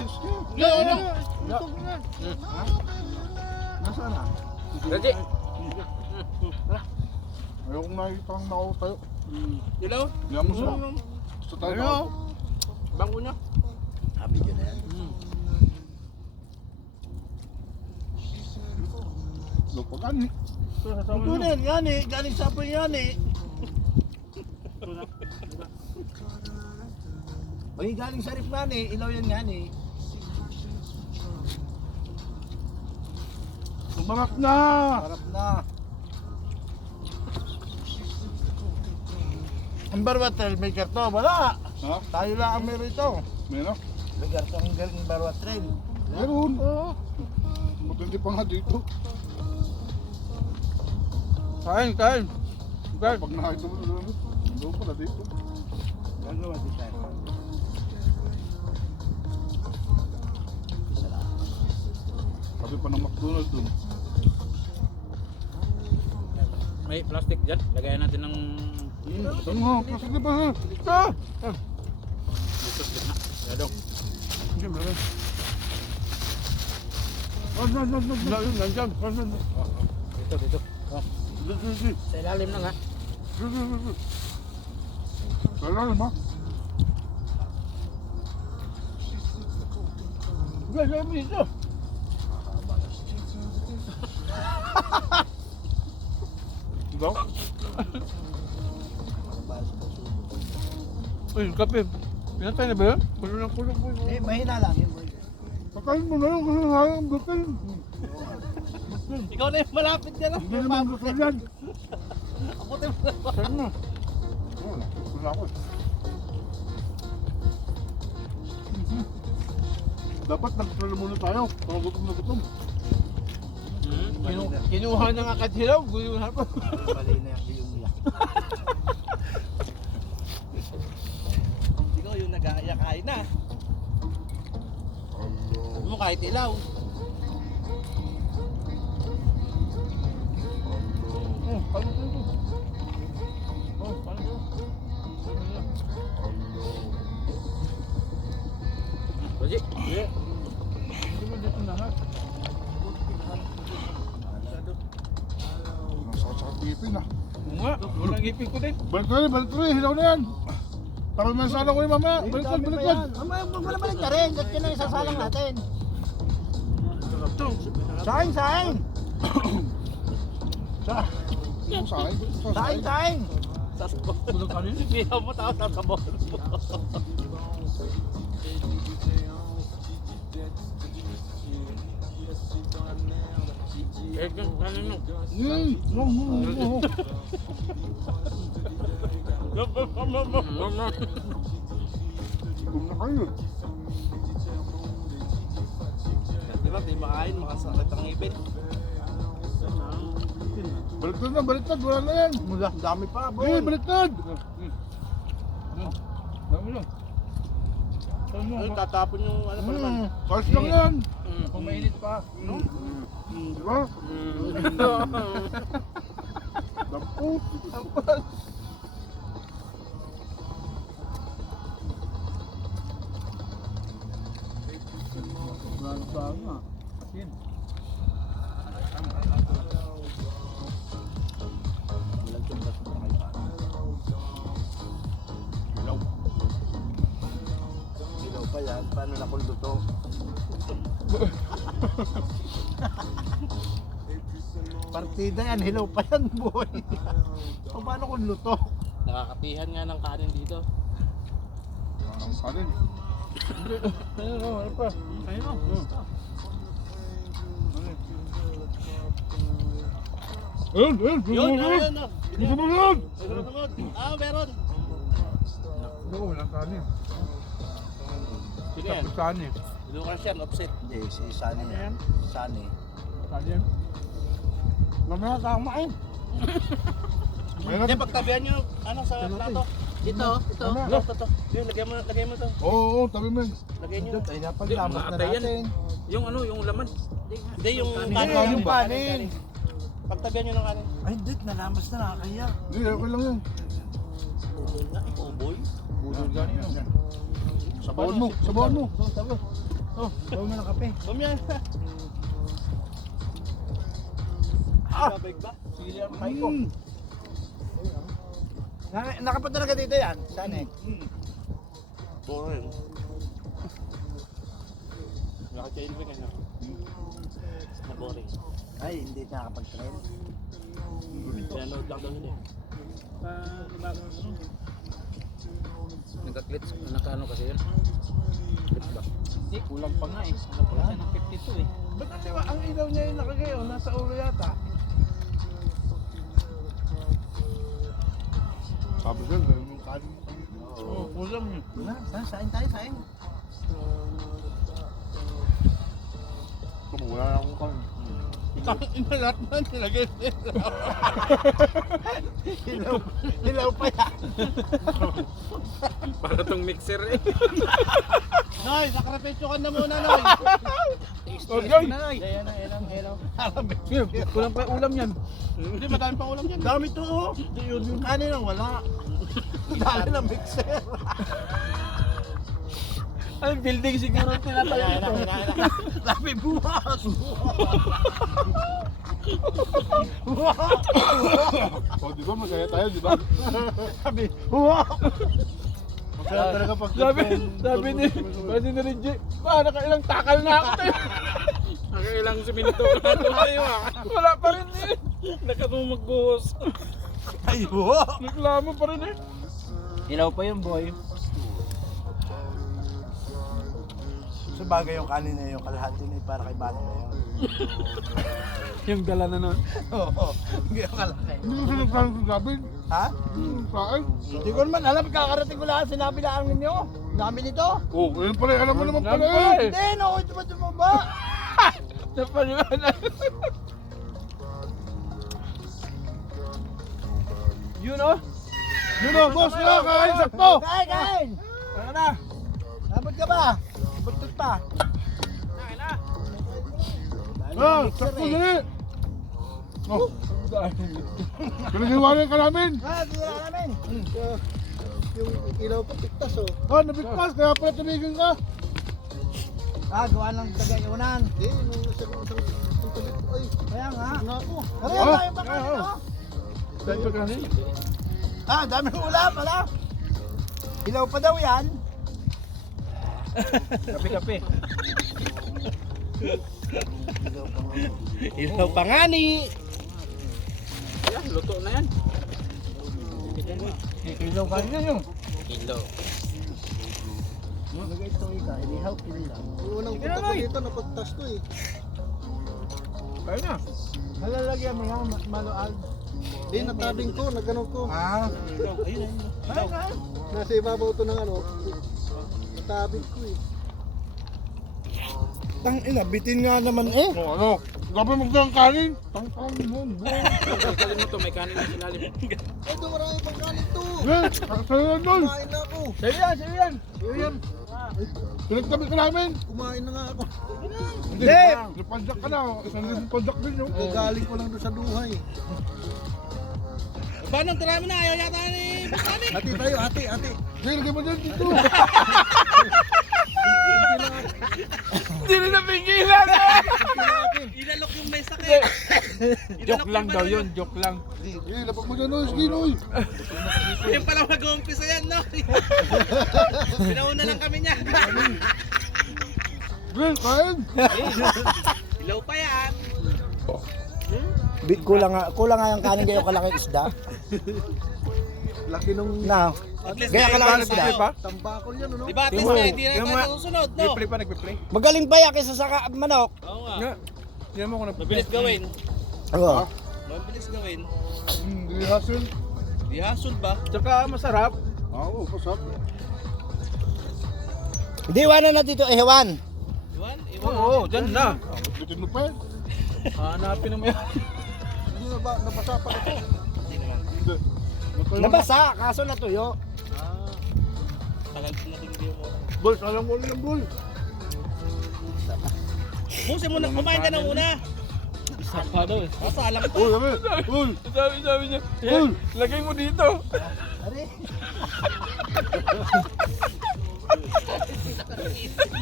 Nasaan na? Ready? Ayokong nakikita kang nakaw tayo. Ilaw? Yan mo siya. Gusto tayo na. Bango niya. Happy dyan na yan. Lupagan eh. Ito na yan eh. Galing sa apoy yan eh. Ay, galing sa rip nga eh. Ilaw yan nga eh. Sumarap na! Harap na. Ang barwatrel, may karto. Wala! Ha? Tayo lang ang meron ito. Meron? May karto ang galing barwatrel. Meron. Matindi pa nga dito. Kain, kain. Kain. Pag nakita mo doon, doon pala dito. Gagawa din tayo. Isa lang. Sabi pa ng McDonald's doon. May plastic dyan. Lagayan natin ng... Ito mo, pasok na ba ha? Ito! Dito, gitna. Yadong. Hindi, meron. Nandiyan. Dito, dito. Oh. Sa ilalim lang ha. Kailangan ma. Gagawa mo dito. Daw? Uy, yung kape. Pinatay na ba yun? Pulo ng pulo po. Eh, mahina lang yun. Pakain mo na lang kasi hayang butin. Ikaw na yung malapit dyan. Hindi naman gusto yan. Ako tayo malapit. Saan na? Wala ako eh. Dapat nagtralo muna tayo. Para gutom na gutom. Kinuha niya nga katsilaw. Guyuhan pa. Mali na yung iyong niya. Ikaw yung nag-aayakain na. Sabi mo kahit ilaw. Baji. Nasakit sa ngipin ah. Oo nga. Walang ngipin ko din. Balik na rin. Hilaw na yan. Tapos may sana ko yung mamaya. Baliktad. Balik na rin. At yun ang isasalang natin. Saing! Yung sa akin. Saing! Bulog ka rin. Hindi mo tao sa sabon. Eh, kanin mo. Gutom na kayo. Di ba, di makain, makasakit ang ngipin. Baliktad. Wala na yan. Mula, dami pa, boy. Eh, baliktad. Dami lang. Ay, tatapon yung ano pa naman. Kars lang yan. Kung mainit pa. Di ba? Dampot. Walang tumbas mo kayo pa. Ilaw pa yan, paano nakuldo to? Partida yan, hilaw pa yan, boy. O paano kung luto? Nakakapihan nga ng kanin dito. Ang kanin. Ano pa? Ayun o. Ayun. Yun. Sumunod. Ah, meron. Oo, walang kanin. Sino yan? Kanin. Lucas yan, offset. Hindi, si Sunny yan. Sunny. Kanin. Mamaya ka kumain. Hindi, pagtabihan nyo, ano, sa plato. Ito. Yun, lagay mo to. Oo, tabi mo yun. Lagay nyo. Ay, Hindi, maatay yan. Yung ano, yung laman. Hindi, yung kanin yung ba? kanin. Pagtabihan nyo ng kanin. Ay, hindi. Nalamas na nakakaya. Hindi, okay lang yan. Boy. Sabawan mo. Gawin mo ng kape. Bumyan. Babig ba? Sige lang, kain ko. Nakapunta na ka dito yan? Saan eh? Oo rin. Nakakain ba kayo? Naboring. Ay, hindi nakakapag-train. Pinanood lang daw yun eh. Nagka-clits, nakano kasi yun? Clits ba? Hindi, kulang pa nga eh. Ano pa siya ng 52 eh. Ba't ang ilaw niya yung nakagayo? Nasa ulo yata. Sabi ko, ganun yung kanin. Oo, kulang yun. Wala, sain tayo, sain. Kung wala na akong kanin. Ina lahat man nilagay nila. Ilaw pa yan. Para tong mixer eh. Noy, sakripisyo ka na muna, Noy. Okay. Ayan na, ayan. Kulang pa yung ulam yan. Hindi, madami pang ulam yan. Dami to oh. Yung kanin lang wala. Dali ng mixer. Ay, building siguro tinatayo Ayan ito. na. Dami buwas. O, di ba masaya tayo, di ba? Sabi, wow. Masaya talaga pag Sabi ni Reggie, nakailang takal na ako tayo. Nakailang siminto ka na tayo ah. Wala pa rin eh. Nakatumagbuhos. Ay, wow. Reklamo pa rin eh. Ilaw pa yun boy. Sa bagay yung kanin na yung kalahati na para kay Bano na yun. Yung dala na nun. Oo, hindi yung kalaki. Hindi ko sila nagsabi sa gabi. Ha? Kain. Hindi ko naman alam, kakarating ko lang, sinabi lang ninyo. Dami nito. Oh, ayun pala, alam mo naman pala Alam eh. Hindi, no, ito ba tumaba? Napaliwanag. Yun oh. Yun o, boss na, kain sakto. Kain, kain! Ano na? Abot ka ba? Abot pa. Ah, sakto dali. Oh, pinag-iwanan ka namin. Ah, tingnan namin. Yung ilaw pa piktas oh. Ah, nabigpas, kaya pala tumigil ka. Ah, gawa ng tagayunan. Hindi, nung nasa tabi ko, ay. Kaya nga. Ano ako? Kaya nga yung pakanin oh. Saan pa kasi? Ah, dami ng ulam, ala. Ilaw pa daw yan. Kape-kape. Ilaw pa nga ni. Yan, luto na yan. Ilaw ka rin yun. Kilo. Lagay ito ika, inihaw kinilang. Unang punta ko dito, napagtas to eh. Kaya na. Malalagyan mo yan, maluag. Hindi, natabing ko, nagano ko. Ah, Ayun. nasa ibabaw to ng ano. Natabing ko eh. Tang ina, bitin nga naman eh. Oh, ano? Gabi magdang kanin. Tangkang mo, bro. Kalin mo to, may kanin na silalim. Ay, doon marami pang kanin to. Eh, sa'yo yan doon. Kumain na ako. Sa'yo yan, sa'yo yan. Iyo yan. Pinagtabi ka namin. Kumain na nga ako. Hindi. Napadyak ka na. Isang libo padyak din yung. Gagaling ko lang doon sa duhay. Banong tirami na, ayaw yata ni Bukani. Hati tayo, hati. Hindi, lagay mo dyan dito. Hindi rin napigilan eh. Inalok yung may sakit. Joke lang daw yun, joke lang. Eh, lapag mo dyan, Skin, oy. Yung pala mag-uumpisa yan, no? Pinauna lang kami niya. Glenn, kain. Ilaw pa yan. Kulang nga yung kanin kayo kalaki isda. Laki nung na. At least Gaya ka lang tayo. isda pa. Tambakol yan ano. Di ba? At least Tingnan mo, hindi na tingnan mo tayo nga. susunod, no? Nagpe-play pa, nagpe-play. Magaling pa yan kaysa sa manok. Oo nga. Nga. Tingnan mo kung Mabilis gawin. Oo. Mabilis gawin. Hindi hassle. Di hassle ba? Tsaka masarap. Oo, pasap. Hindi iwanan na dito, Ewan. Iwan? Oo, dyan na. Bitin mo pa yan. Hanapin mo yan. Hindi na ba nabasa pa ito? Hindi. Nabasa, kaso natuyo. Tagal ko natin hindi mo. Boy, alam mo lang, boy. Busin mo na, kumain ka na muna. Sapa daw eh. Masalang pa. Uy, sabi. Uy. Sabi niya, Uy. lagay mo dito. Ari.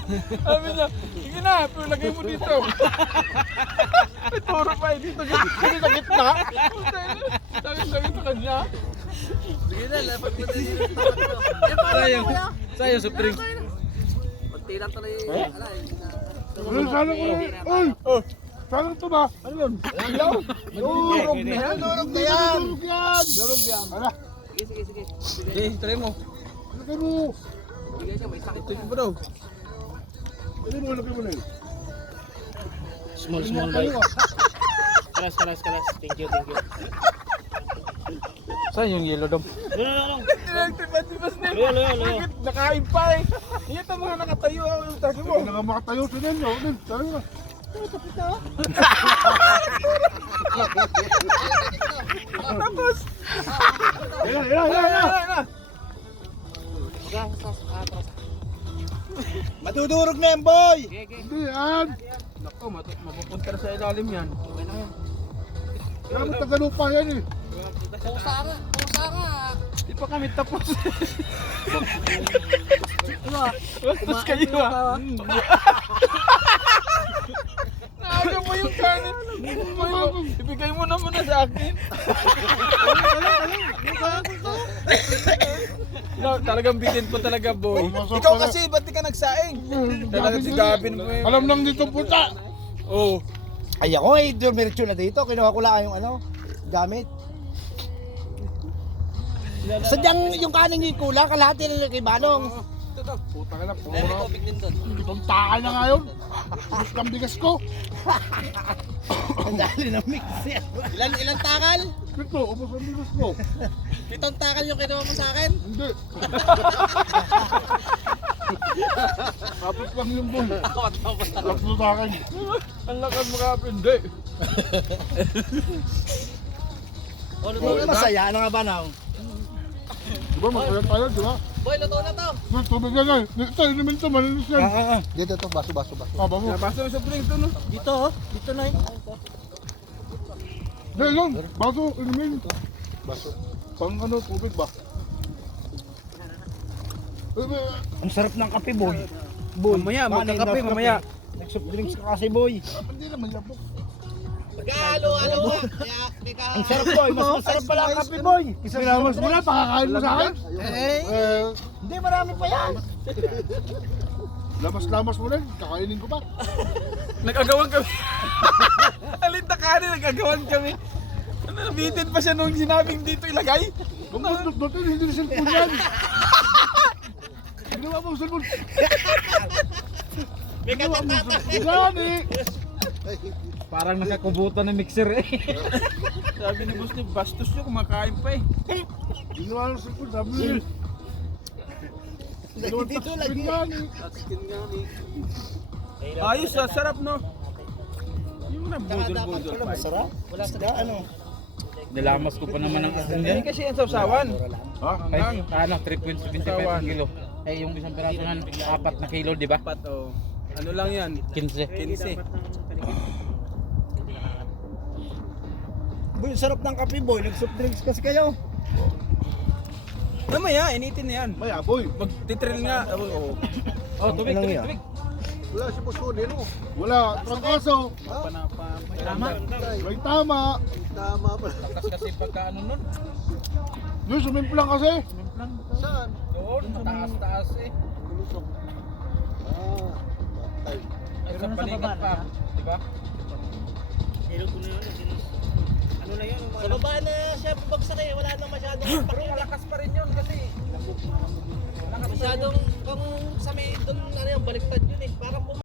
Sabi niya, sige na, pero lagay mo dito. May turo pa eh, dito sa gitna. Sabi sa kanya. Sige na, lapag mo na dito. Sayang sa drinks. Pagtirang tuloy, Ano sana ko yun? Ay! Sana ito ba? Ano yun? Ilaw? Durog na yan! Durog na yan! Durog yan! Ala! Sige. Sige, try mo. Lagay mo! Bigay niya, may sakit Ito mo daw. Lagay mo na yun. Small bite. Kalas. Thank you. Saan yung yellow dom? Tibas na yun. Bakit nakain pa eh. Ito mga nakatayo yung tayo mo. Hindi nga makatayo sa ninyo. Sana na. Tapos. Yan! Madudurog na yan, boy! Hindi yan! Naku, mapupunta na sa ilalim yan. Kaya mo tagalupa yan eh. Pusa nga. Di pa kami tapos. Tapos kayo ah. Naaga mo yung kanin. Ibigay mo na muna sa akin. No, talagang bigyan po talaga boy. Ikaw kasi, ba't di ka nagsaing? Talagang si Gavin mo eh. alam lang dito punta. Oh. Ay ako eh, dumiretso na dito. Kinuha ko lang yung gamit. Sadyang yung kanin yung kulang, kalahati na kay Manong. Puta ka na, Meron puro. tubig din doon. Itong takal na nga yun. Gusto ng bigas ko. Ang dali ng mixer. Ilan takal? Ito, ubos ang bigas ko. 7 takal yung kinuha mo sa akin? Hindi. Tapos lang yung boy. Tatlo sa akin. Ang lakas mo ka, hindi. Masaya, ano nga ba now? Diba, masaya tayo, diba? Boy, luto na to. May tubig na yan. Ito, inumin ito, malinis yan. Dito to, baso. Taba mo. Nabasa mo sa drink to no? Dito na yun. Hindi, yun. Baso, inumin. Baso. Pang ano, tubig ba? Ang sarap ng kape, boy. Mamaya, magkakape mamaya. Nag-soft drinks ka kasi, boy. Hindi naman yabok. Magkahalo-halo mo. Ang sarap, boy. Mas masarap pala ang kape, boy. Pinamas mo na, pakakain mo sa akin. Hindi, marami pa yan. Lamas-lamas mo rin, kakainin ko pa. Nag-agawan kami. Alin na kanin, nag-agawan kami. Nabitin pa siya nung sinabing dito ilagay. Kung doon, hindi na cellphone yan. Ginawa mo cellphone. Ginawa mo cellphone. Yan eh. Parang nakakubutan ng mixer eh. Sabi ni boss ni bastos nyo, kumakain pa eh. Ginawa mo cellphone, sabi mo eh. Ginawa Dito touchscreen lagi. yan eh. Ayos ah, sarap no. Yung na budol-budol pa. Masarap. Wala sa ano. Nilamas ko pa naman ang asin Hindi yan. kasi yan sausawan. Ha? Ay, 3.75 kilo. Eh, yung isang peraso nga, 4 na kilo, di ba? Dapat oh. Ano lang yan? 15. 15. Boy, sarap ng kape, boy. Nag-soft drinks kasi kayo. Mamaya, initin na yan. May aboy. Magtitrill nga. Oh. Oh, tubig. Wala si Posone, no? Wala, trangkaso. Tama. May tama. Takas kasi pagka ano nun. Yung sumimplang kasi. Saan? Doon, mataas-taas eh. Ay, sa palikat pa. Di ba? Sa baba na siya bubagsak eh. Wala na masyadong Pero malakas pa rin yun kasi. masyadong kung sa may doon ano yung baliktad yun eh. Parang